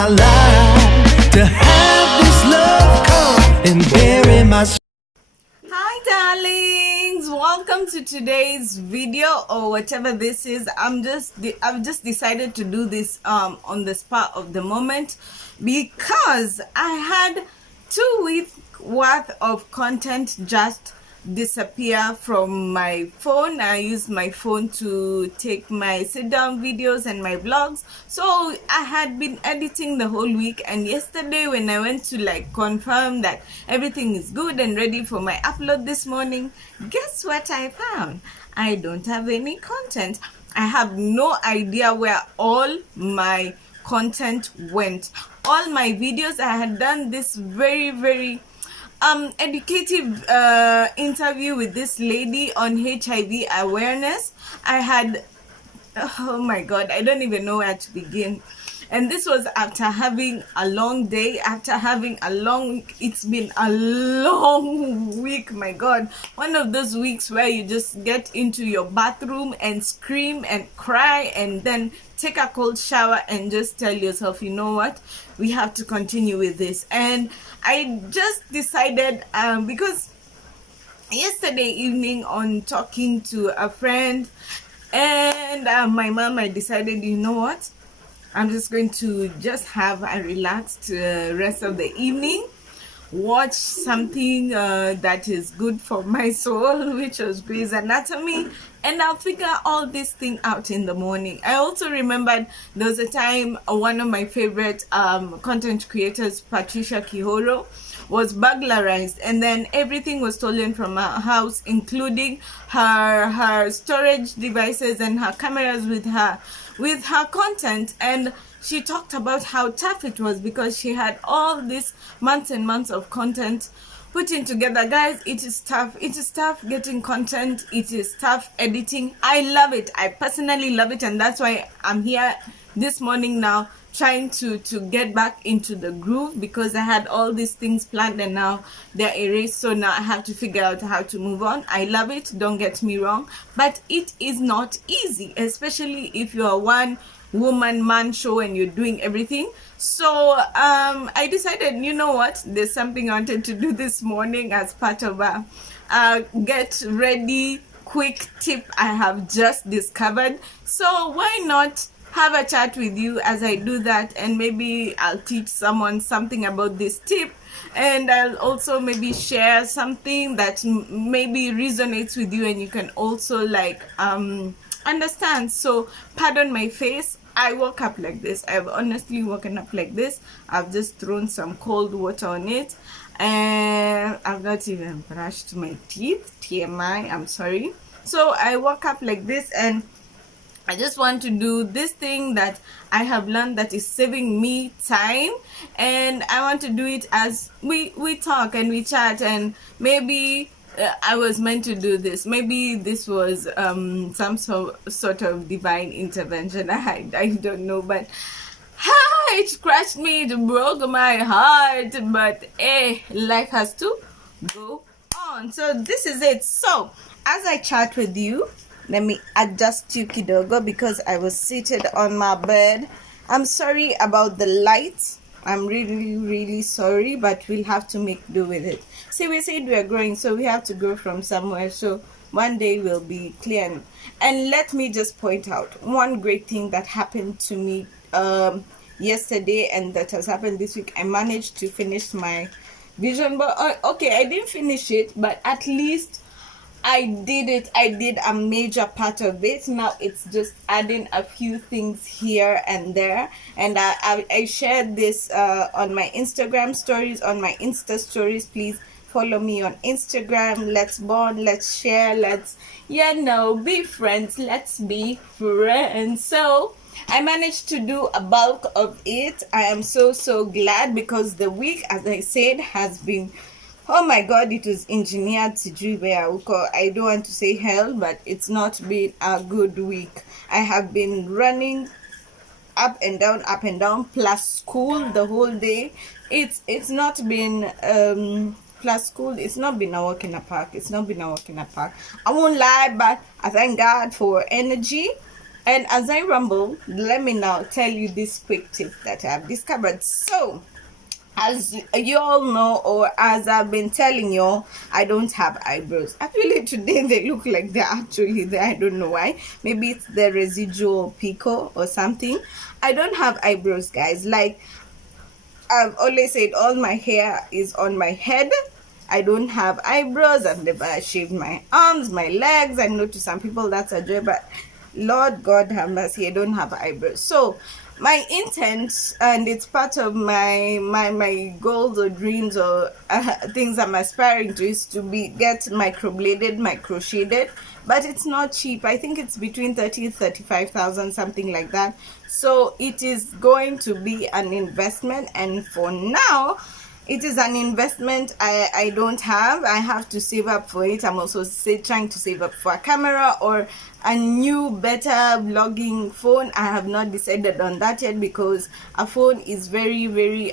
my life to have this love come and bury my soul. Hi darlings, welcome to today's video or whatever this is. I've just decided to do this on the spur of the moment because I had 2 weeks worth of content just disappear from my phone. I use my phone to take my sit down videos and my vlogs, so I had been editing the whole week, and yesterday when I went to confirm that everything is good and ready for my upload this morning, guess what I found? I don't have any content. I have no idea where all my content went. All my videos, I had done this very educative interview with this lady on HIV awareness. I had, oh my god, I don't even know where to begin. And this was after having a long day, after having a long, it's been a long week, my god. One of those weeks where you just get into your bathroom and scream and cry and then take a cold shower and just tell yourself, you know what, we have to continue with this. And I just decided, because yesterday evening on talking to a friend and my mom, I decided, you know what, I'm just going to just have a relaxed rest of the evening, watch something that is good for my soul, which was Grey's Anatomy, and I'll figure all this thing out in the morning. I also remembered there was a time one of my favorite content creators, Patricia Kihoro, was burglarized, and then everything was stolen from her house, including her storage devices and her cameras with her content. And she talked about how tough it was because she had all these months and months of content putting together. Guys, it is tough. It is tough getting content. It is tough editing. I love it. I personally love it, and that's why I'm here this morning now trying to get back into the groove, because I had all these things planned and now they're erased. So now I have to figure out how to move on. I love it, don't get me wrong, but it is not easy, especially if you're a one woman man show and you're doing everything. So I decided, you know what, there's something I wanted to do this morning as part of a get ready quick tip I have just discovered. So why not have a chat with you as I do that, and maybe I'll teach someone something about this tip, and I'll also maybe share something that maybe resonates with you and you can also understand. So pardon my face, I woke up like this. I've honestly woken up like this. I've just thrown some cold water on it and I've not even brushed my teeth. TMI, I'm sorry. So I woke up like this, and I just want to do this thing that I have learned that is saving me time, and I want to do it as we talk and we chat. And maybe I was meant to do this. Maybe this was some sort of divine intervention. I don't know, but it crushed me, it broke my heart, but life has to go on. So this is it. So as I chat with you, let me adjust you kidogo because I was seated on my bed. I'm sorry about the light. I'm really sorry, but we'll have to make do with it. See, we said we're growing, so we have to grow from somewhere. So one day we'll be clear. And let me just point out one great thing that happened to me yesterday and that has happened this week. I managed to finish my vision board. Okay, I didn't finish it, but at least I did it. I did a major part of it. Now it's just adding a few things here and there, and I shared this on my Instagram stories, on my Insta stories. Please follow me on Instagram. Let's bond, let's share, let's be friends. Let's be friends. So I managed to do a bulk of it. I am so glad, because the week, as I said, has been, oh my god, it was engineered to I don't want to say hell, but it's not been a good week. I have been running up and down, plus school the whole day. It's not been plus school, it's not been a walk in the park. I won't lie, but I thank God for energy. And as I rumble, let me now tell you this quick tip that I have discovered. So as you all know, or as I've been telling you, I don't have eyebrows. Actually today they look like they're actually there. I don't know why. Maybe it's the residual pico or something. I don't have eyebrows, guys. Like I've always said, all my hair is on my head. I don't have eyebrows. I've never shaved my arms, my legs. I know to some people that's a joy, but Lord God have mercy, I don't have eyebrows. So my intent, and it's part of my goals or dreams or things I'm aspiring to, is to get microbladed, micro-shaded, but it's not cheap. I think it's between 35,000, something like that. So it is going to be an investment, and for now it is an investment I don't have. I have to save up for it. I'm also trying to save up for a camera or a new better vlogging phone. I have not decided on that yet, because a phone is very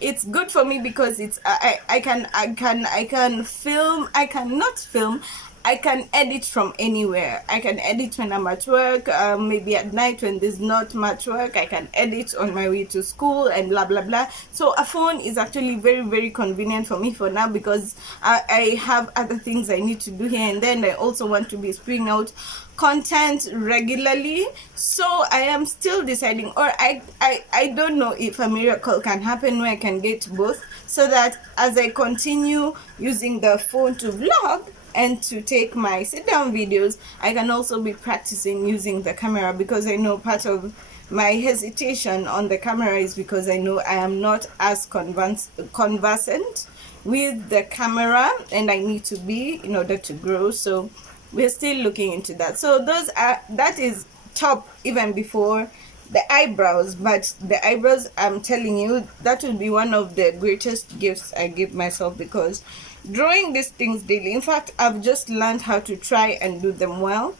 it's good for me because it's I can film. I cannot film, I can edit from anywhere. I can edit when I'm at work, maybe at night when there's not much work. I can edit on my way to school and blah blah blah. So a phone is actually very convenient for me for now, because I have other things I need to do here and then. I also want to be spewing out content regularly. So I am still deciding, or I don't know if a miracle can happen where I can get both, so that as I continue using the phone to vlog and to take my sit down videos, I can also be practicing using the camera, because I know part of my hesitation on the camera is because I know I am not as conversant with the camera, and I need to be in order to grow. So we're still looking into that. So that is top even before the eyebrows. But the eyebrows, I'm telling you, that will be one of the greatest gifts I give myself, because drawing these things daily, in fact I've just learned how to try and do them well,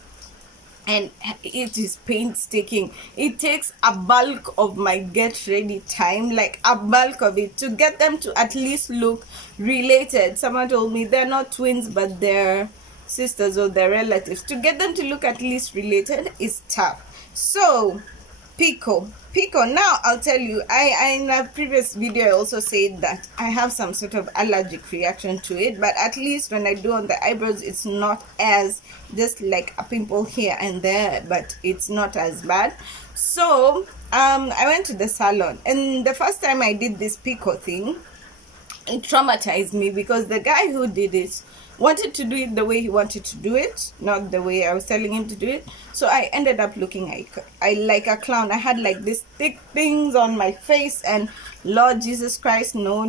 and it is painstaking. It takes a bulk of my get ready time, like a bulk of it, to get them to at least look related. Someone told me they're not twins, but they're sisters or their relatives. To get them to look at least related is tough. So pico now, I'll tell you, I in a previous video I also said that I have some sort of allergic reaction to it, but at least when I do on the eyebrows, it's not as, just like a pimple here and there, but it's not as bad. So I went to the salon, and the first time I did this pico thing, it traumatized me, because the guy who did it wanted to do it the way he wanted to do it, not the way I was telling him to do it. So I ended up looking like a clown. I had like these thick things on my face, and Lord Jesus Christ, no,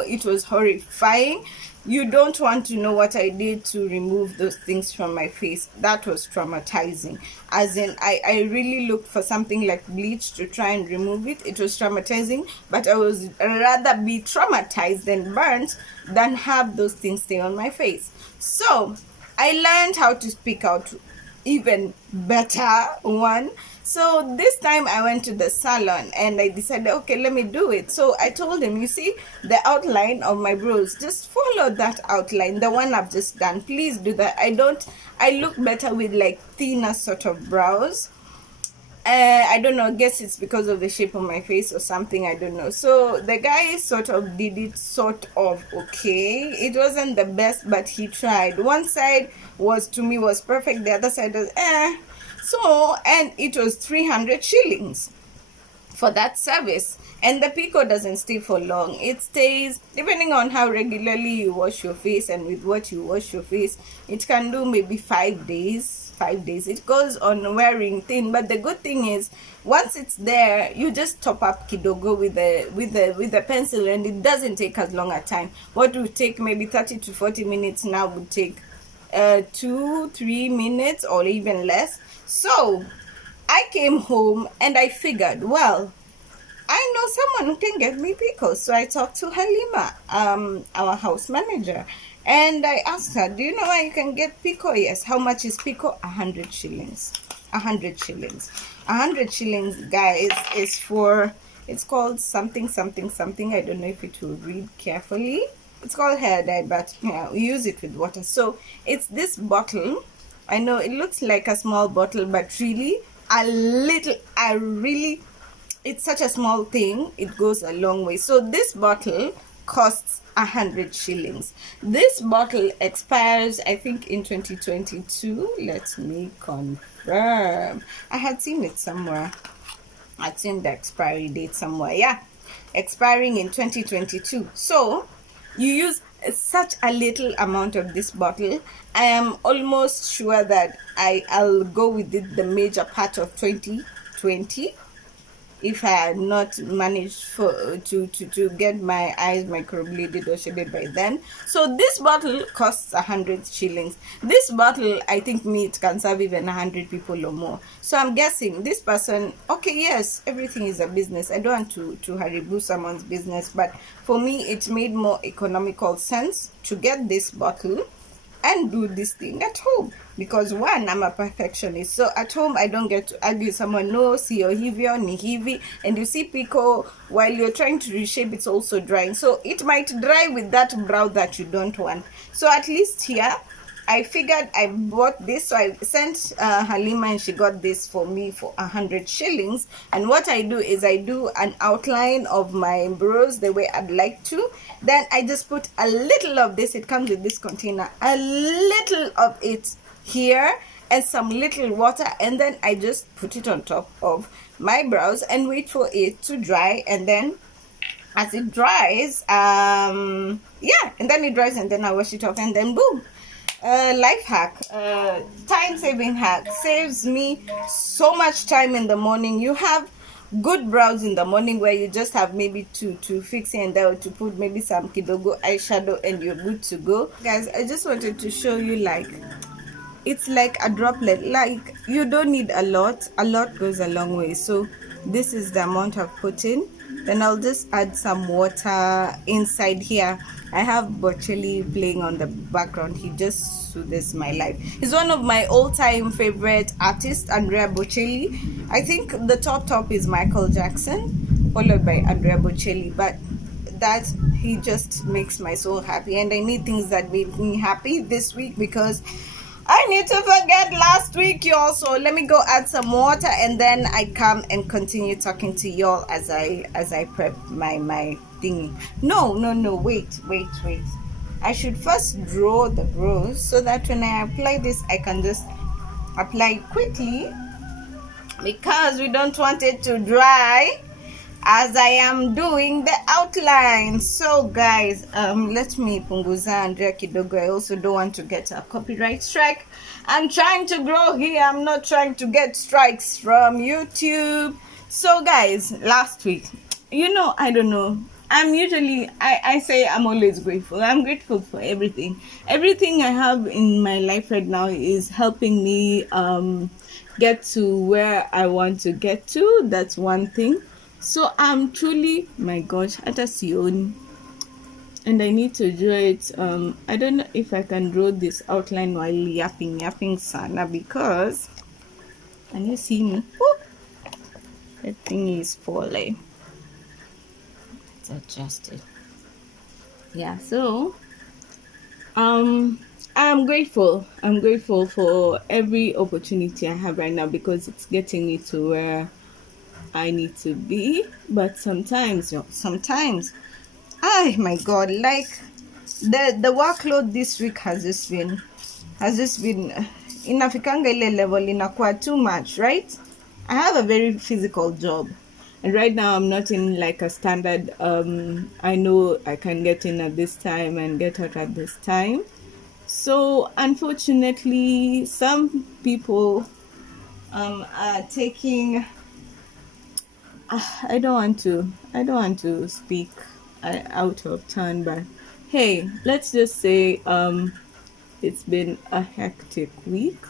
it was horrifying. You don't want to know what I did to remove those things from my face. That was traumatizing. As in, I really looked for something like bleach to try and remove it. It was traumatizing, but I was rather be traumatized and burnt than have those things stay on my face. So I learned how to speak out even better one. So this time I went to the salon and I decided, okay, let me do it. So I told him, you see the outline of my brows, just follow that outline, the one I've just done. Please do that. I look better with like thinner sort of brows. I don't know, I guess it's because of the shape of my face or something, I don't know. So the guy sort of did it sort of okay. It wasn't the best, but he tried. One side was, to me, was perfect, the other side was so, and it was 300 shillings for that service. And the pico doesn't stay for long. It stays, depending on how regularly you wash your face and with what you wash your face, it can do maybe 5 days. It goes on wearing thin, but the good thing is, once it's there, you just top up kidogo with the pencil, and it doesn't take as long a time. What would take maybe 30 to 40 minutes now would take 2-3 minutes or even less. So I came home and I figured, well, I know someone who can get me picos. So I talked to Halima, our house manager, and I asked her, do you know where you can get pico? Yes. How much is pico? 100 shillings. 100 shillings. 100 shillings, guys, is for, it's called something. I don't know if it will read carefully. It's called hair dye, but yeah, we use it with water. So it's this bottle. I know it looks like a small bottle, but really it's such a small thing. It goes a long way. So this bottle costs 100 shillings. This bottle expires, I think, in 2022. Let me confirm. I had seen it somewhere. I'd seen the expiry date somewhere. Yeah, expiring in 2022. So you use such a little amount of this bottle. I am almost sure that I'll go with it the major part of 2020 if I had not managed to get my eyes microbladed or shaded by then. So this bottle costs 100 shillings. This bottle, I think it can serve even 100 people or more. So I'm guessing this person, okay, yes, everything is a business. I don't want to haribu someone's business, but for me it made more economical sense to get this bottle and do this thing at home, because one, I'm a perfectionist. So at home I don't get to argue with someone, no, sio hivyo ni hivi, and you see pico, while you're trying to reshape, it's also drying, so it might dry with that brow that you don't want. So at least here I figured I bought this, so I sent Halima and she got this for me for 100 shillings. And what I do is I do an outline of my brows the way I'd like to. Then I just put a little of this, it comes with this container, a little of it here and some little water, and then I just put it on top of my brows and wait for it to dry. And then as it dries, yeah, and then it dries, and then I wash it off, and then boom. Life hack, time-saving hack, saves me so much time in the morning. You have good brows in the morning where you just have maybe to fix it and there to put maybe some kidogo eyeshadow and you're good to go. Guys, I just wanted to show you, like, it's like a droplet. Like, you don't need a lot goes a long way. So this is the amount I've put in. Then I'll just add some water inside here. I have Bocelli playing on the background. He just soothes my life. He's one of my all-time favorite artists, Andrea Bocelli. I think the top is Michael Jackson, followed by Andrea Bocelli, but that he just makes my soul happy, and I need things that make me happy this week because I need to forget last week, y'all. So let me go add some water, and then I come and continue talking to y'all as I prep my thingy. No, wait. I should first draw the brows so that when I apply this, I can just apply quickly, because we don't want it to dry as I am doing the outline. So guys, let me punguza Andrea kidogo. I also don't want to get a copyright strike. I'm trying to grow here. I'm not trying to get strikes from YouTube. So guys, last week, I don't know, I say I'm always grateful. I'm grateful for everything I have in my life right now is helping me get to where I want to get to. That's one thing. So I'm truly, my gosh, at a sioni, and I need to draw it. I don't know if I can draw this outline while yapping sana, because can you see me? Ooh, that thing is falling. Let's adjust it. Yeah, so I'm grateful for every opportunity I have right now, because it's getting me to where I need to be. But sometimes, my god, like the workload this week has just been inafikanga ile level inakuwa too much, right? I have a very physical job, and right now I'm not in like a standard I know I can get in at this time and get out at this time. So unfortunately, some people are taking I don't want to speak out of turn, but hey, let's just say it's been a hectic week.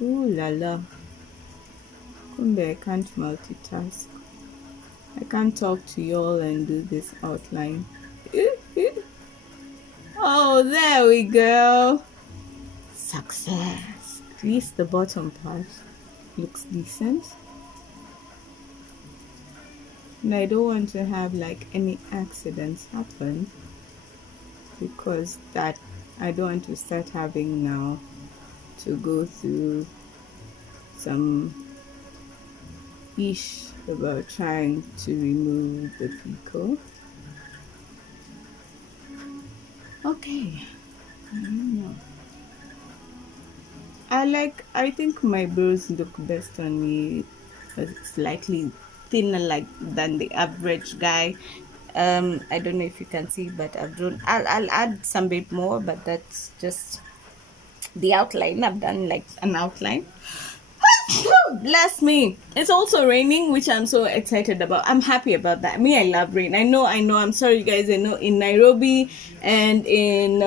Ooh la la. Kumbe, I can't multitask. I can't talk to y'all and do this outline. Oh, there we go. Success. At least the bottom part looks decent. And I don't want to have like any accidents happen, because that I don't want to start having now. to go through some ish about trying to remove the pico. Okay, I don't know. I think my brows look best on me, slightly thinner like than the average guy. I don't know if you can see, but I'll add some bit more, but that's just the outline. I've done like an outline. Bless me. It's also raining, which I'm so excited about. I'm happy about that. Me, I love rain. I know. I'm sorry guys. I know in Nairobi and in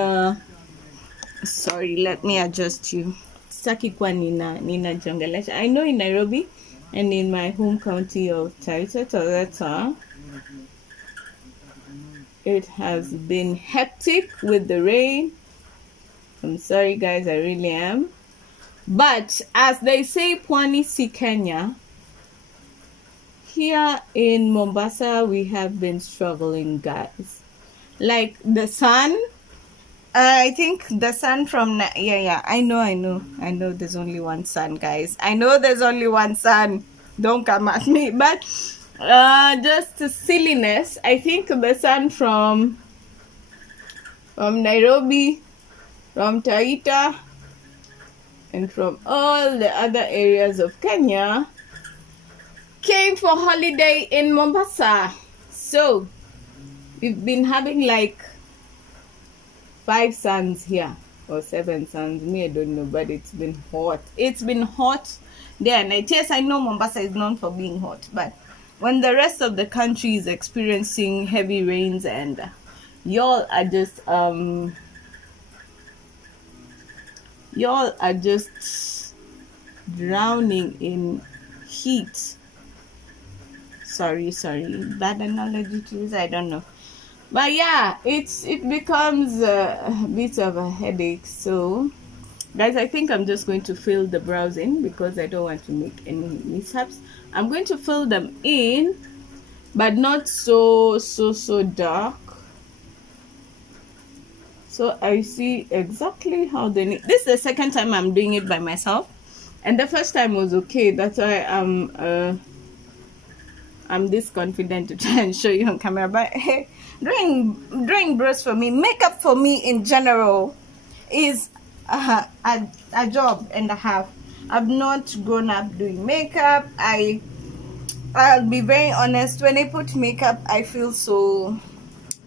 sorry, let me adjust you. Saki kwa nina jongelesha. I know in Nairobi and in my home county of Taita Taveta, it has been hectic with the rain. I'm sorry guys, I really am. But as they say, Pwani si Kenya. Here in Mombasa, we have been struggling, guys. Like the sun, I think the sun from yeah. I know. There's only one sun, guys. I know there's only one sun. Don't come at me, but just silliness. I think the sun from Nairobi, from Taita, and from all the other areas of Kenya came for holiday in Mombasa. So we've been having like 5 suns here or 7 suns. Me, I don't know, but it's been hot. It's been hot day and night. Yes, I know Mombasa is known for being hot, but when the rest of the country is experiencing heavy rains and y'all are just drowning in heat. Sorry, bad analogy to use, I don't know. But yeah, it becomes a bit of a headache. So guys, I think I'm just going to fill the brows in because I don't want to make any mishaps. I'm going to fill them in, but not so dark. So I see exactly how they need. This is the second time I'm doing it by myself, and the first time was okay. That's why I'm this confident to try and show you on camera. But hey, doing brows for me, makeup for me in general, is a job and a half. I've not grown up doing makeup. I'll be very honest. When I put makeup, I feel so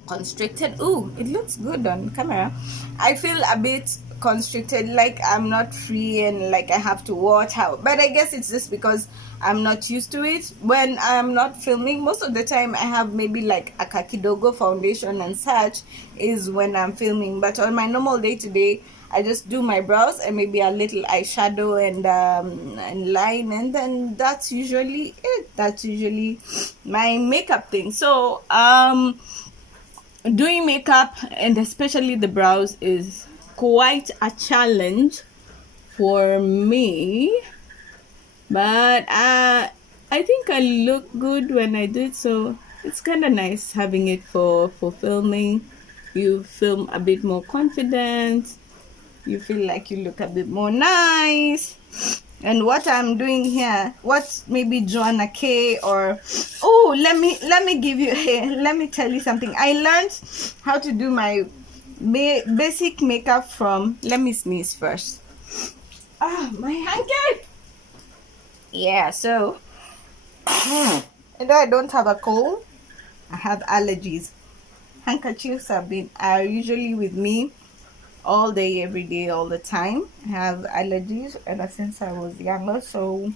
constricted. Ooh, it looks good on camera. I feel a bit constricted, like I'm not free and like I have to watch how, but I guess it's just because I'm not used to it. When I'm not filming, most of the time I have maybe like a kakidogo foundation and such is when I'm filming, but on my normal day-to-day I just do my brows and maybe a little eyeshadow and line, and then that's usually it. That's usually my makeup thing. So doing makeup and especially the brows is quite a challenge for me, but I think I look good when I do it, so it's kind of nice having it for filming. You film a bit more confident, you feel like you look a bit more nice. And what I'm doing here, what maybe Joanna K or let me give you let me tell you something. I learned how to do my basic makeup from, let me sneeze first. My handkerchief. Yeah, so although I don't have a cold, I have allergies. Handkerchiefs are usually with me all day, every day, all the time. I have allergies ever since I was younger, so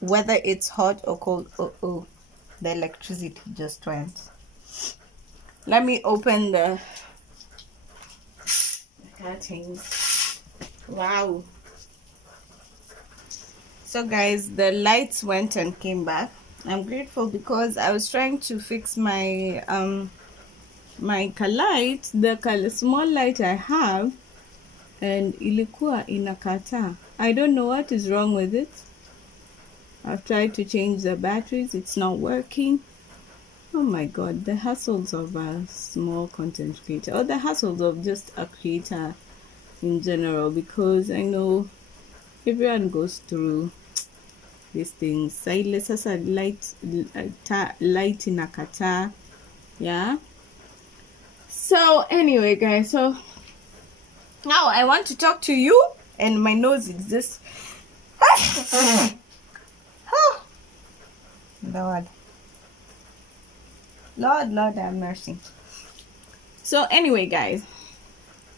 whether it's hot or cold, the electricity just went. Let me open the curtains. Wow. So guys, the lights went and came back. I'm grateful because I was trying to fix my my light, the small light I have, and ilikuwa inakata. I don't know what is wrong with it. I've tried to change the batteries, it's not working. Oh my god, the hassles of a small content creator, or the hassles of just a creator in general, because I know everyone goes through these things. Sasa sasa light inakataa. Yeah. So anyway, guys, so now I want to talk to you, and my nose is just oh, Lord have mercy. So anyway, guys,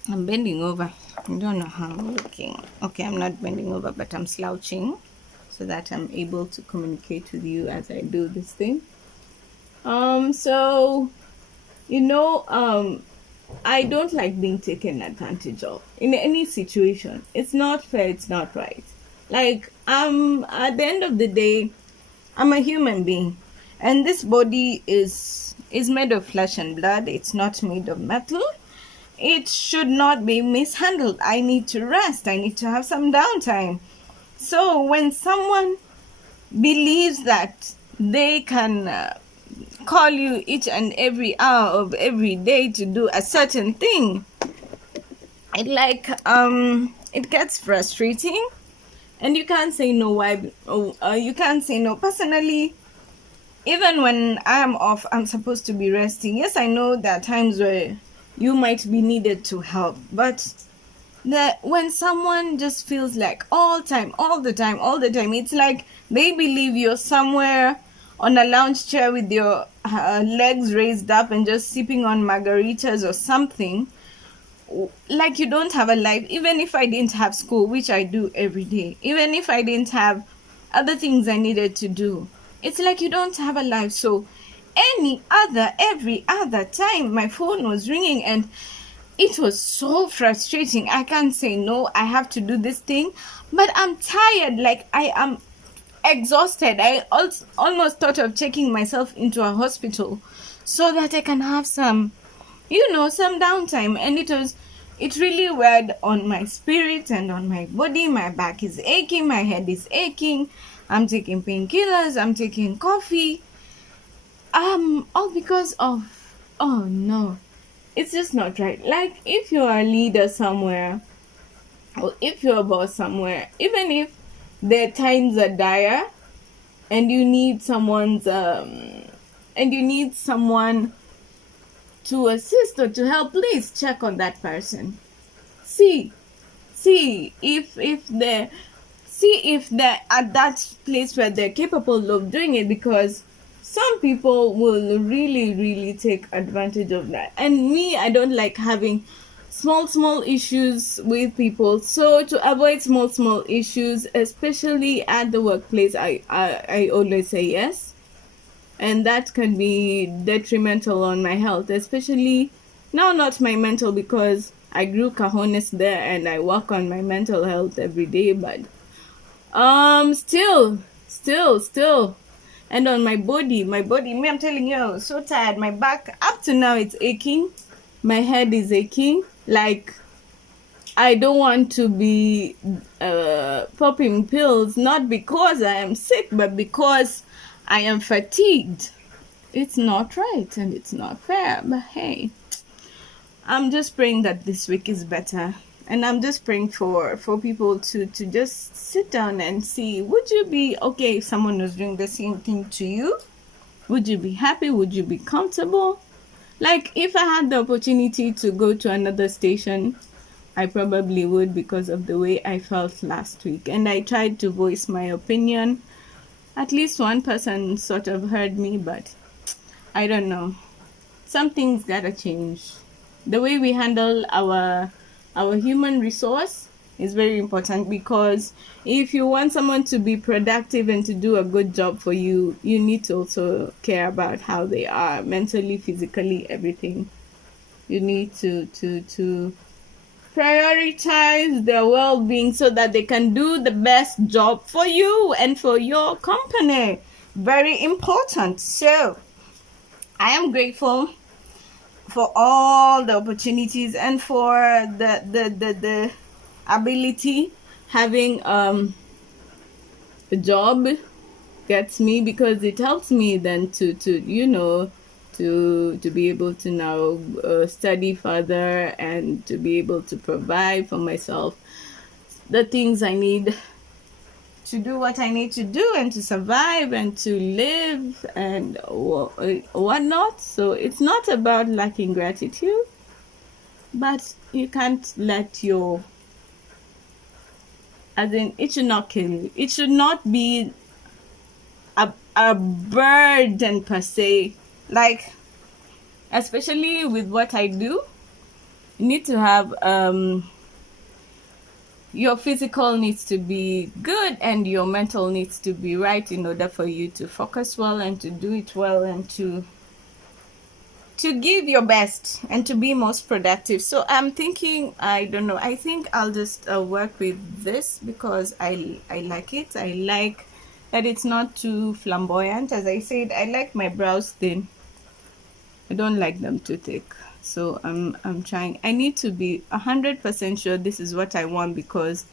I'm bending over. I don't know how I'm looking. Okay, I'm not bending over, but I'm slouching so that I'm able to communicate with you as I do this thing. So I don't like being taken advantage of in any situation. It's not fair, it's not right. Like, at the end of the day, I'm a human being, and this body is made of flesh and blood. It's not made of metal. It should not be mishandled. I need to rest. I need to have some downtime. So when someone believes that they can call you each and every hour of every day to do a certain thing, it gets frustrating, and you can't say no. Why? You can't say no. Personally, even when I'm off, I'm supposed to be resting. Yes, I know there are times where you might be needed to help, but when someone just feels like all the time, it's like they believe you're somewhere on a lounge chair with your legs raised up and just sipping on margaritas or something, like you don't have a life. Even if I didn't have school, which I do every day, even if I didn't have other things I needed to do, it's like you don't have a life. So every other time my phone was ringing, and it was so frustrating. I can't say no. I have to do this thing, but I'm tired. Like, I am exhausted. I almost thought of checking myself into a hospital so that I can have some downtime. And it really weighed on my spirit and on my body. My back is aching, my head is aching. I'm taking painkillers, I'm taking coffee. All because of, oh no, it's just not right. Like, if you're a leader somewhere, or if you're a boss somewhere, even if their times are dire and you need someone to assist or to help, please check on that person. See if they're at that place where they're capable of doing it, because some people will really, really take advantage of that. And me, I don't like having small issues with people. So to avoid small issues, especially at the workplace, I always say yes. And that can be detrimental on my health, especially now, not my mental, because I grew cojones there and I work on my mental health every day, but still, and on my body, me, I'm telling you, I was so tired. My back up to now, it's aching. My head is aching. Like, I don't want to be popping pills, not because I am sick, but because I am fatigued. It's not right and it's not fair, but hey, I'm just praying that this week is better. And I'm just praying for people to just sit down and see, would you be okay if someone was doing the same thing to you? Would you be happy? Would you be comfortable? Like, if I had the opportunity to go to another station, I probably would, because of the way I felt last week. And I tried to voice my opinion. At least one person sort of heard me, but I don't know. Something's gotta change. The way we handle our human resource is very important, because if you want someone to be productive and to do a good job for you, you need to also care about how they are mentally, physically, everything. You need to prioritize their well-being so that they can do the best job for you and for your company. Very important. So I am grateful for all the opportunities and for the ability. Having a job gets me, because it helps me then to to be able to now study further and to be able to provide for myself the things I need to do what I need to do and to survive and to live and whatnot. So it's not about lacking gratitude, but you can't let your, as in, it should not kill you. It should not be a burden per se. Like, especially with what I do, you need to have your physical needs to be good and your mental needs to be right in order for you to focus well and to do it well and to give your best and to be most productive. So I'm thinking, I don't know, I think I'll just work with this because I like it. I like that it's not too flamboyant. As I said, I like my brows thin. I don't like them too thick. So I'm trying. I need to be 100% sure this is what I want, because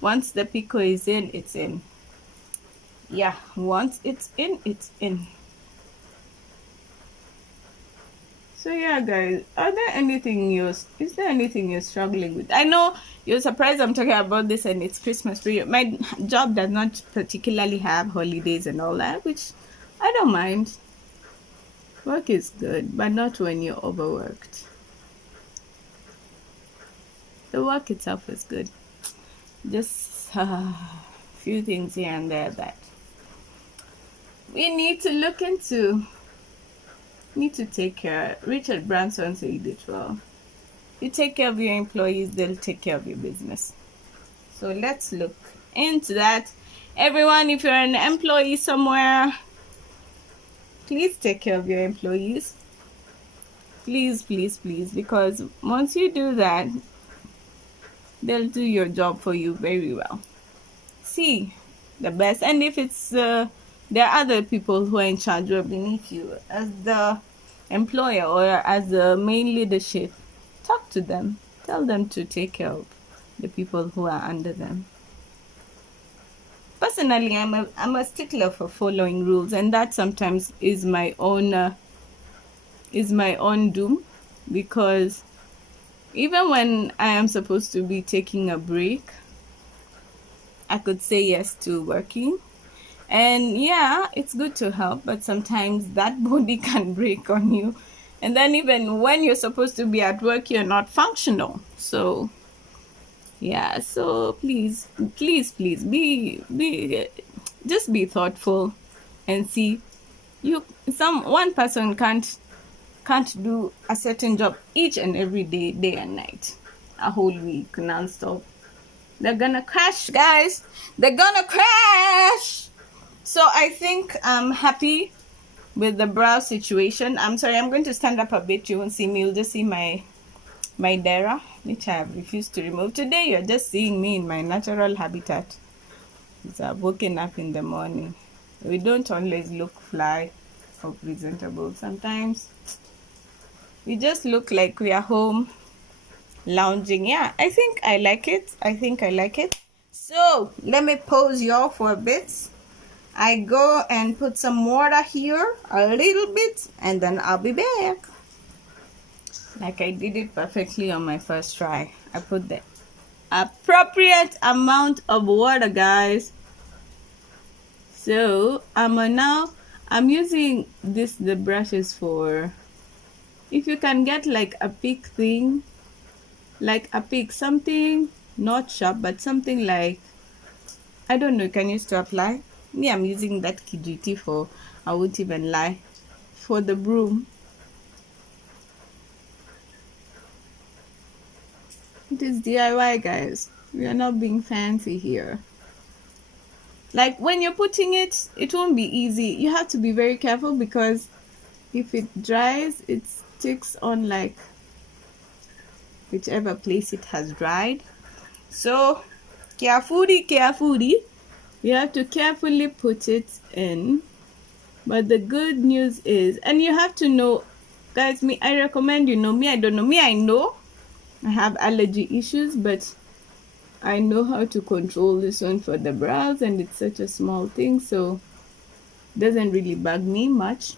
once the pico is in, it's in. Yeah, once it's in, it's in. So yeah, guys, is there anything you're struggling with? I know you're surprised I'm talking about this and it's Christmas period. My job does not particularly have holidays and all that, which I don't mind. Work is good, but not when you're overworked. The work itself is good. Just a few things here and there that we need to look into. Need to take care. Richard Branson said it well. You take care of your employees, they'll take care of your business. So let's look into that. Everyone, if you're an employee somewhere, please take care of your employees. Please, please, please, because once you do that, they'll do your job for you very well. See the best. And if it's there are other people who are in charge or beneath you as the employer or as the main leadership, talk to them. Tell them to take care of the people who are under them. Personally, I'm a stickler for following rules, and that sometimes is my own doom, because even when I am supposed to be taking a break, I could say yes to working. And yeah, it's good to help, but sometimes that body can break on you. And then even when you're supposed to be at work, you're not functional. So yeah, so please, please, please just be thoughtful and see. One person can't do a certain job each and every day and night, a whole week non-stop. They're gonna crash, guys. They're gonna crash. So I think I'm happy with the brow situation. I'm sorry, I'm going to stand up a bit. You won't see me. You'll just see my dera, which I have refused to remove. Today you're just seeing me in my natural habitat. I've woken up in the morning. We don't always look fly or presentable. Sometimes we just look like we are home lounging. Yeah, I think I like it. So let me pause y'all for a bit. I go and put some water here, a little bit, and then I'll be back. Like I did it perfectly on my first try. I put the appropriate amount of water, guys. So I'm using the brushes for, if you can get like a peak thing, like a peak, something not sharp but something like, I don't know, you can use to apply. Me, I'm using that Kijiti for, I won't even lie, for the broom. It is DIY, guys. We are not being fancy here. Like when you're putting it won't be easy. You have to be very careful, because if it dries, it sticks on like whichever place it has dried. So carefully, you have to carefully put it in. But the good news is, and you have to know, guys, I recommend, I don't know, I know I have allergy issues, but I know how to control this one for the brows, and it's such a small thing, so it doesn't really bug me much.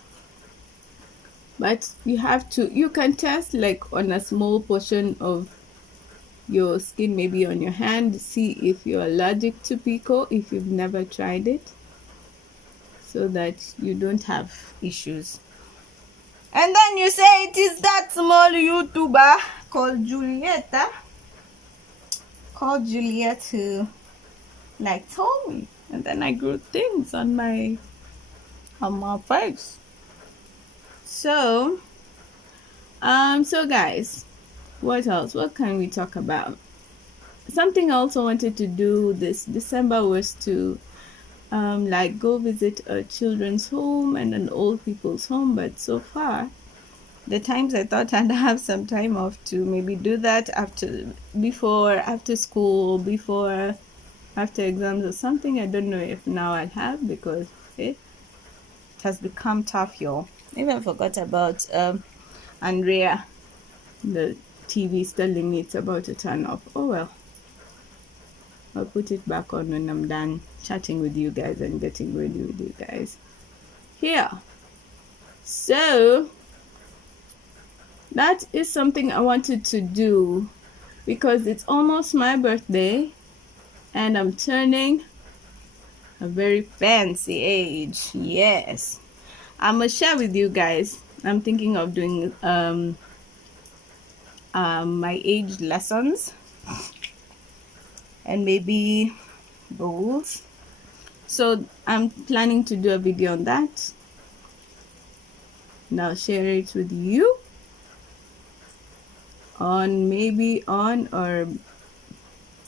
But you can test like on a small portion of your skin, maybe on your hand, see if you're allergic to pico if you've never tried it, so that you don't have issues. And then you say it is that small YouTuber called Juliet who like told me, and then I grew things on my face. So so guys, what else? What can we talk about? Something I also wanted to do this December was to like go visit a children's home and an old people's home, but so far the times I thought I'd have some time off to maybe do that after school, after exams or something. I don't know if now I'll have, because it has become tough, y'all. Even forgot about Andrea. The TV is telling me it's about to turn off. Oh well. I'll put it back on when I'm done chatting with you guys and getting ready with you guys. Here. So that is something I wanted to do because it's almost my birthday and I'm turning a very fancy age. Yes. I'm gonna share with you guys. I'm thinking of doing my age lessons and maybe goals. So I'm planning to do a video on that, and I'll share it with you on or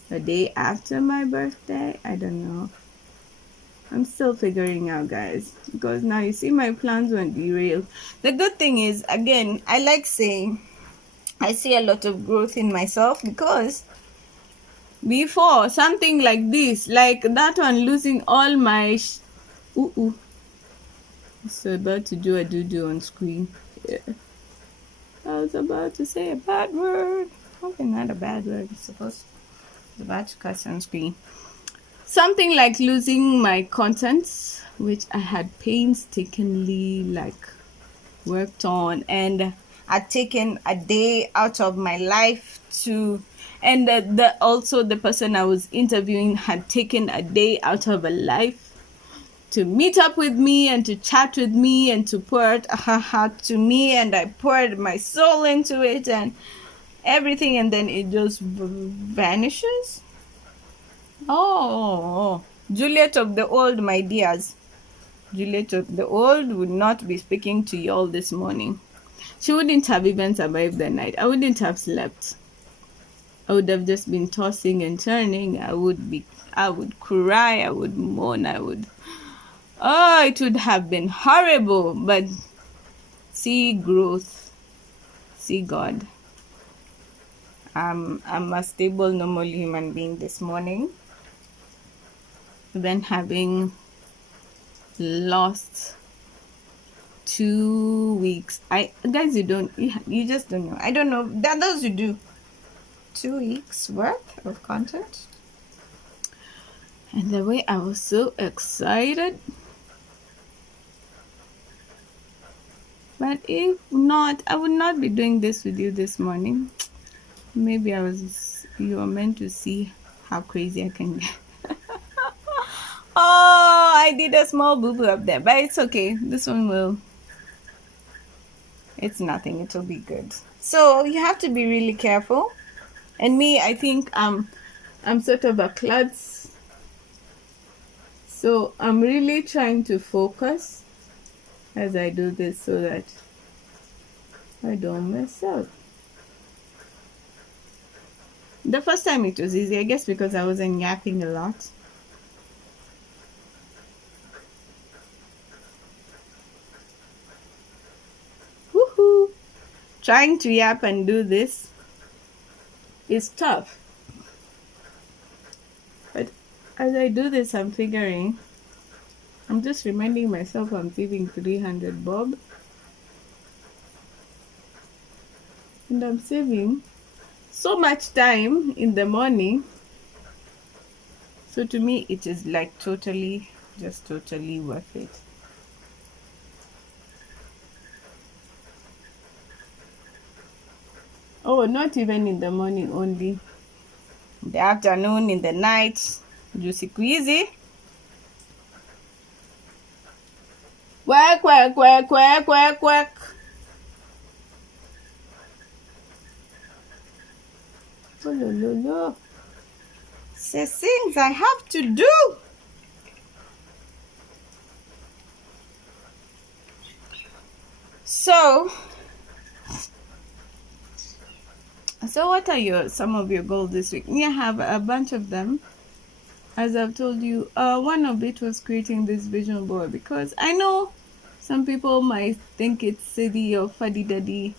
the day after my birthday. I don't know. I'm still figuring out, guys, because now you see my plans won't be real. The good thing is, again, I like saying I see a lot of growth in myself, because before something like this, like that one, losing all my so about to do a doo-doo on screen. Yeah. I was about to say a bad word. Probably not a bad word. It's about to cuss on screen. Something like losing my contents, which I had painstakingly like worked on, and I'd taken a day out of my life to, and also the person I was interviewing had taken a day out of her life to meet up with me and to chat with me and to pour out her heart to me, and I poured my soul into it and everything, and then it just vanishes. Oh, Juliet of the old, my dears. Juliet of the old would not be speaking to you all this morning. She wouldn't have even survived the night. I wouldn't have slept. I would have just been tossing and turning. I would cry, I would moan, oh, it would have been horrible. But see growth, see God. I'm a stable, normal human being this morning. Then having lost 2 weeks. Guys, you just don't know. I don't know. That those who do 2 weeks worth of content. And the way I was so excited. But if not, I would not be doing this with you this morning. Maybe you were meant to see how crazy I can get. Oh, I did a small boo-boo up there, but it's okay. This one it's nothing. It'll be good. So you have to be really careful. And me, I think I'm sort of a klutz. So I'm really trying to focus as I do this so that I don't mess up. The first time it was easy, I guess, because I wasn't yapping a lot. Woohoo! Trying to yap and do this is tough. But as I do this, I'm just reminding myself I'm saving 300 bob. And I'm saving so much time in the morning. So to me, it is like totally worth it. Oh, not even in the morning only. In the afternoon, in the night. Juicy queasy. Quack, quack, quack, quack, quack, quack. Oh, lo, lo, lo. Say things I have to do. So what are some of your goals this week? Me, I have a bunch of them. As I've told you, one of it was creating this vision board, because I know some people might think it's silly or fuddy-duddy,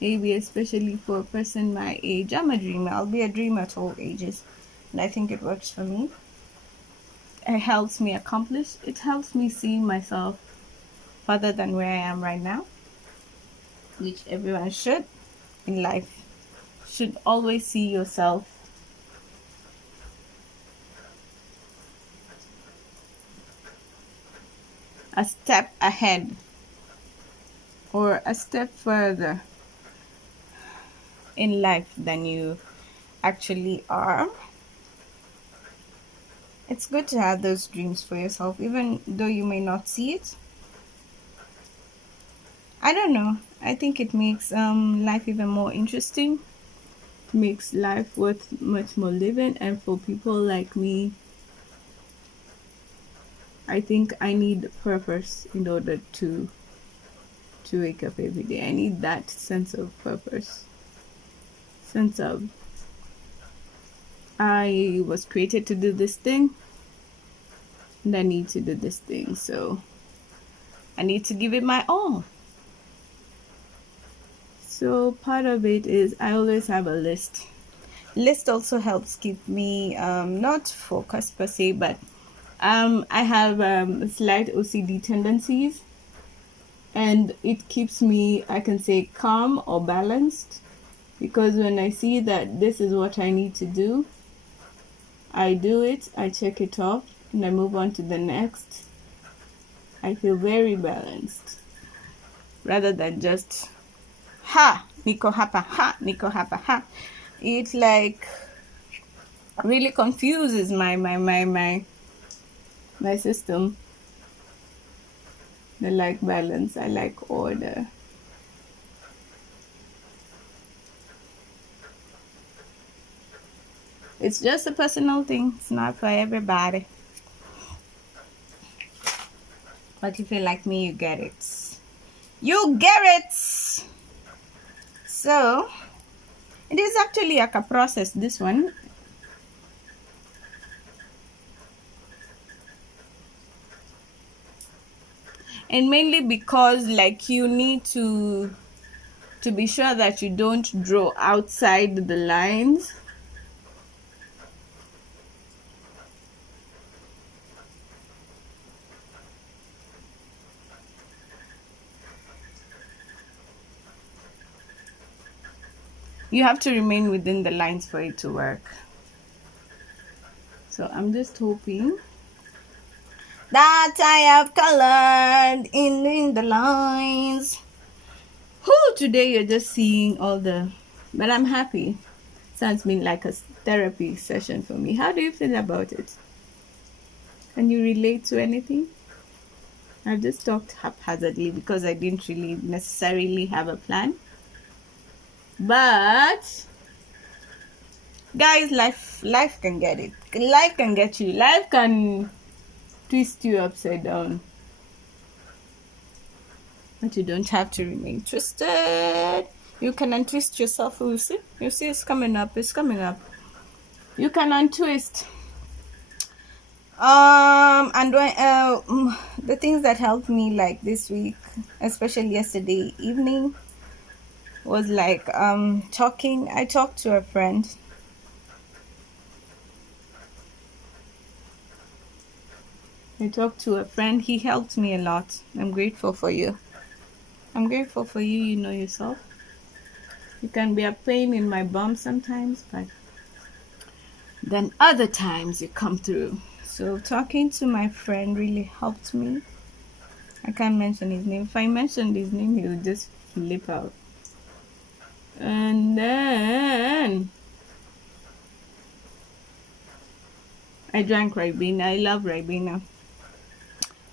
maybe especially for a person my age. I'm a dreamer. I'll be a dreamer at all ages, and I think it works for me. It helps me accomplish. It helps me see myself further than where I am right now, which everyone should in life. Should always see yourself a step ahead or a step further in life than you actually are. It's good to have those dreams for yourself, even though you may not see it. I don't know. I think it makes life even more interesting, makes life worth much more living. And for people like me, I think I need purpose in order to wake up every day. I need that sense of purpose, sense of I was created to do this thing, and I need to do this thing, so I need to give it my all. So part of it is I always have a list. List also helps keep me not focused per se, but I have slight OCD tendencies, and it keeps me, I can say, calm or balanced, because when I see that this is what I need to do, I do it, I check it off, and I move on to the next. I feel very balanced, rather than just ha niko hapa, ha niko hapa, ha. It like really confuses my system. I like balance, I like order. It's just a personal thing, it's not for everybody. But if you like me, you get it. You get it! So, it is actually like a process, this one. And mainly because like you need to be sure that you don't draw outside the lines. You have to remain within the lines for it to work. So I'm just hoping that I have colored in the lines. Whoo, today you're just seeing all the, but I'm happy. Sounds been like a therapy session for me. How do you feel about it? Can you relate to anything? I've just talked haphazardly because I didn't really necessarily have a plan. But guys, life can get it. Life can get you. Life can twist you upside down. But you don't have to remain twisted. You can untwist yourself. You see it's coming up. It's coming up. You can untwist. And when the things that helped me like this week, especially yesterday evening, was like talking. I talked to a friend. He helped me a lot. I'm grateful for you. You know yourself. You can be a pain in my bum sometimes, but then other times you come through. So talking to my friend really helped me. I can't mention his name. If I mentioned his name, he would just flip out. And then I drank Ribena. I love Ribena.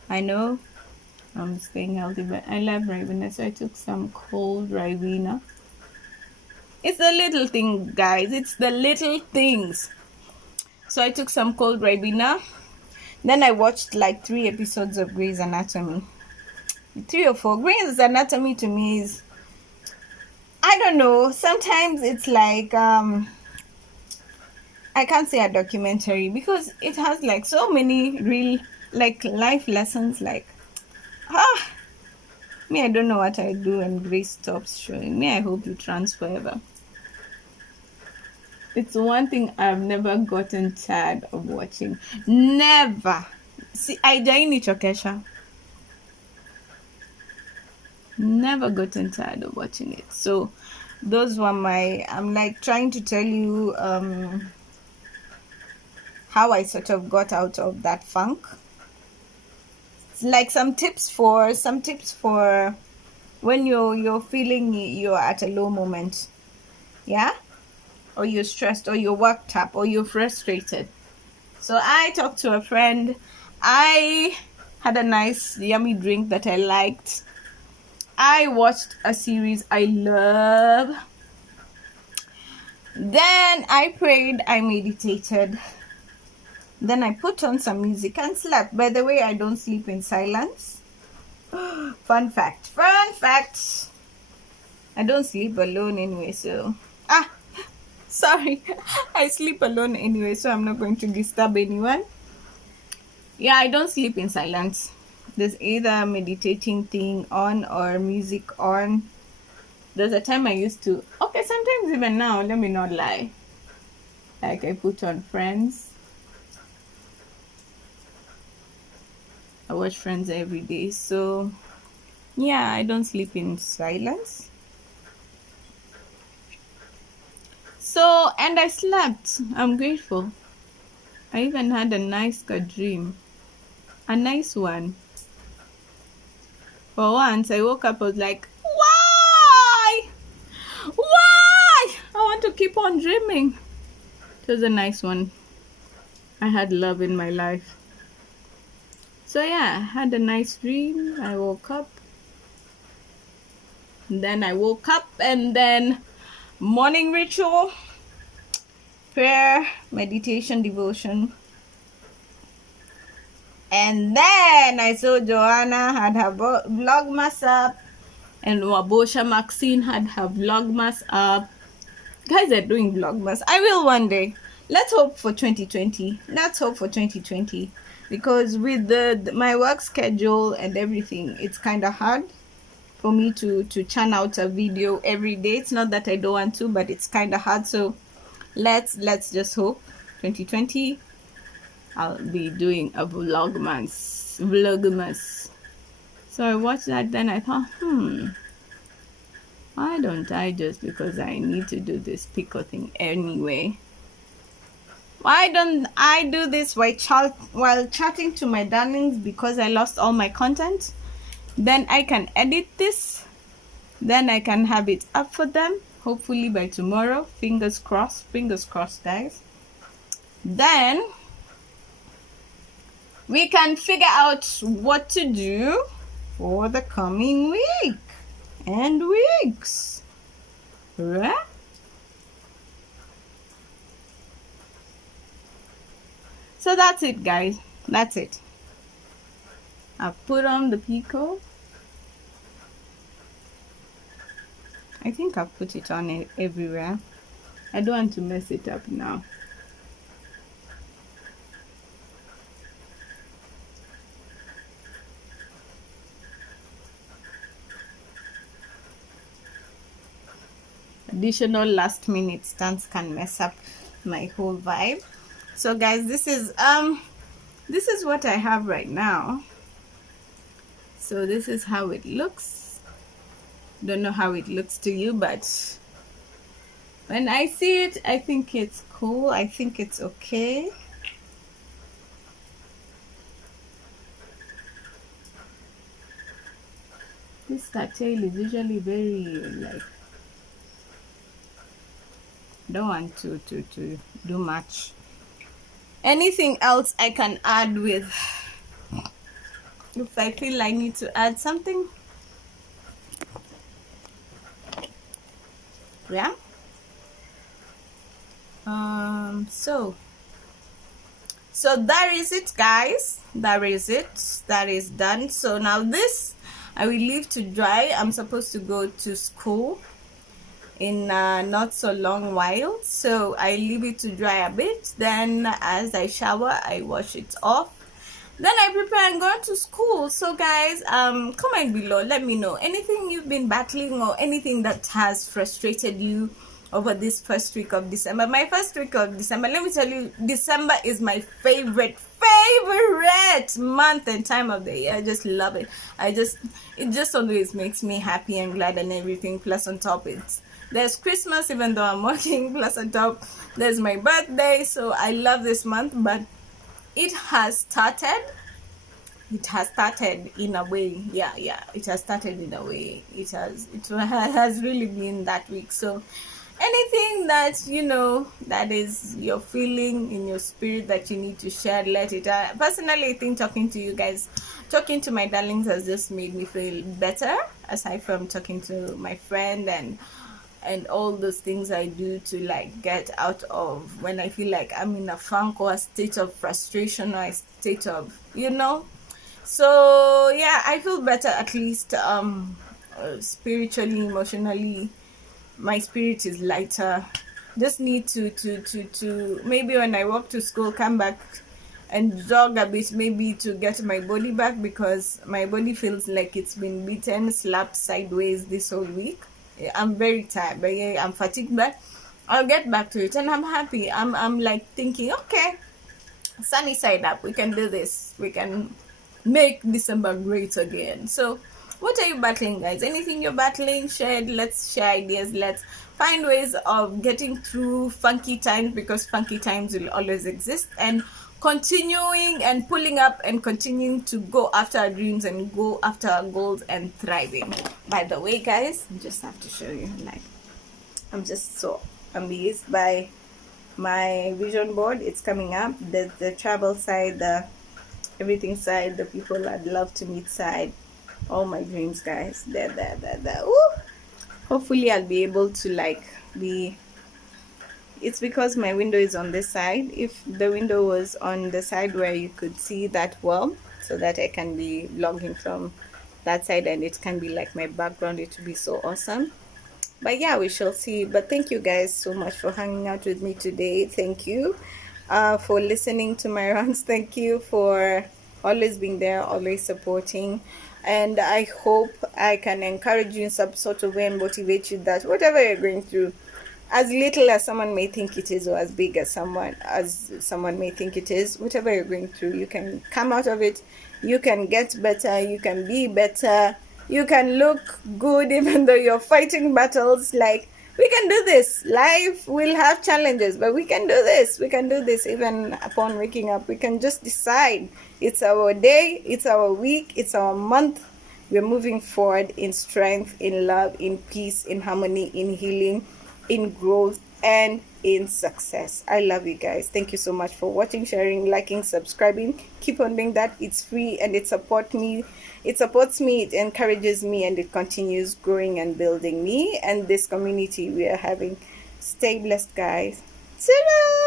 I know I'm staying healthy, but I love Ribena, so I took some cold Ribena. It's the little thing, guys. It's the little things. So I took some cold Ribena. Then I watched like 3 episodes of Grey's Anatomy. 3 or 4. Grey's Anatomy to me is, I don't know. Sometimes it's like I can't say a documentary because it has like so many real like life lessons. Like me, I don't know what I do when Grace stops showing me. I hope you transfer ever. It's one thing I've never gotten tired of watching. Never. See, haijaini chokesha. Never gotten tired of watching it. So those were my, I'm like trying to tell you how I sort of got out of that funk. It's like some tips for when you're feeling you're at a low moment. Yeah? Or you're stressed, or you're worked up, or you're frustrated. So I talked to a friend. I had a nice yummy drink that I liked. I watched a series I love. Then I prayed, I meditated. Then I put on some music and slept. By the way, I don't sleep in silence. Fun fact. I don't sleep alone anyway, so sorry. I sleep alone anyway, so I'm not going to disturb anyone. Yeah, I don't sleep in silence. There's either meditating thing on or music on. There's a time I used to, okay, sometimes even now, let me not lie. Like I put on Friends. I watch Friends every day. So yeah, I don't sleep in silence. So, and I slept. I'm grateful. I even had a nice good dream. A nice one. For once, I woke up, I was like, why? Why? I want to keep on dreaming. It was a nice one. I had love in my life. So yeah, I had a nice dream. I woke up. And then I woke up, and then morning ritual, prayer, meditation, devotion. And then I saw Joanna had her vlogmas up, and Wabosha Maxine had her vlogmas up. Guys are doing vlogmas. I will one day. Let's hope for 2020. Let's hope for 2020, because with my work schedule and everything, it's kind of hard for me to churn out a video every day. It's not that I don't want to, but it's kind of hard. So let's just hope 2020 I'll be doing a vlogmas. So I watched that, then I thought, why don't I, just because I need to do this pico thing anyway, why don't I do this while chatting to my darlings, because I lost all my content. Then I can edit this, then I can have it up for them, hopefully by tomorrow. Fingers crossed, guys. Then we can figure out what to do for the coming week and weeks, right? So that's it, guys. That's it. I've put on the pico. I think I've put it on everywhere. I don't want to mess it up now. Additional last minute stunts can mess up my whole vibe. So guys, this is what I have right now. So this is how it looks. Don't know how it looks to you, but when I see it, I think it's cool. I think it's okay. This tail is usually very like Don't want to do much. Anything else I can add with? If I feel I need to add something, yeah. So that is it, guys. That is it. That is done. So now this I will leave to dry. I'm supposed to go to school in not so long while, so I leave it to dry a bit. Then as I shower, I wash it off. Then I prepare and go to school. So guys, comment below, let me know anything you've been battling or anything that has frustrated you over this first week of December. My first week of December, let me tell you, December is my favorite month and time of the year. I just love it. It just always makes me happy and glad and everything. Plus on top, there's Christmas, even though I'm working. Plus on top, there's my birthday. So I love this month. But it has started in a way. It has started in a way. It has really been that week. So anything that that is you're feeling in your spirit that you need to share, let it out. Personally, I think talking to you guys, talking to my darlings, has just made me feel better, aside from talking to my friend and all those things I do to like get out of when I feel like I'm in a funk or a state of frustration or a state of so yeah, I feel better, at least spiritually, emotionally. My spirit is lighter. Just need to maybe when I walk to school, come back and jog a bit, maybe to get my body back, because my body feels like it's been beaten, slapped sideways this whole week. I'm very tired, but yeah, I'm fatigued, but I'll get back to it and I'm happy. I'm like thinking, okay, sunny side up, we can do this, we can make December great again. So what are you battling, guys? Anything you're battling, let's share ideas. Let's find ways of getting through funky times, because funky times will always exist, and continuing and pulling up and continuing to go after our dreams and go after our goals and thriving. By the way, guys, I just have to show you, like, I'm just so amazed by my vision board. It's coming up. There's the travel side, the everything side, the people I'd love to meet side, all my dreams, guys. There. Ooh. Hopefully I'll be able to like be. It's because my window is on this side. If the window was on the side where you could see that well, so that I can be vlogging from that side and it can be like my background, it would be so awesome. But yeah, we shall see. But thank you guys so much for hanging out with me today. Thank you for listening to my rants. Thank you for always being there, always supporting. And I hope I can encourage you in some sort of way and motivate you that whatever you're going through, as little as someone may think it is, or as big as someone may think it is, whatever you're going through, you can come out of it. You can get better. You can be better. You can look good even though you're fighting battles. Like, we can do this. Life will have challenges, but we can do this. We can do this even upon waking up. We can just decide. It's our day. It's our week. It's our month. We're moving forward in strength, in love, in peace, in harmony, in healing, in growth, and in success. I love you guys. Thank you so much for watching, sharing, liking, subscribing. Keep on doing that. It's free and it supports me. It encourages me, and it continues growing and building me and this community we are having. Stay blessed, guys. Ta-da!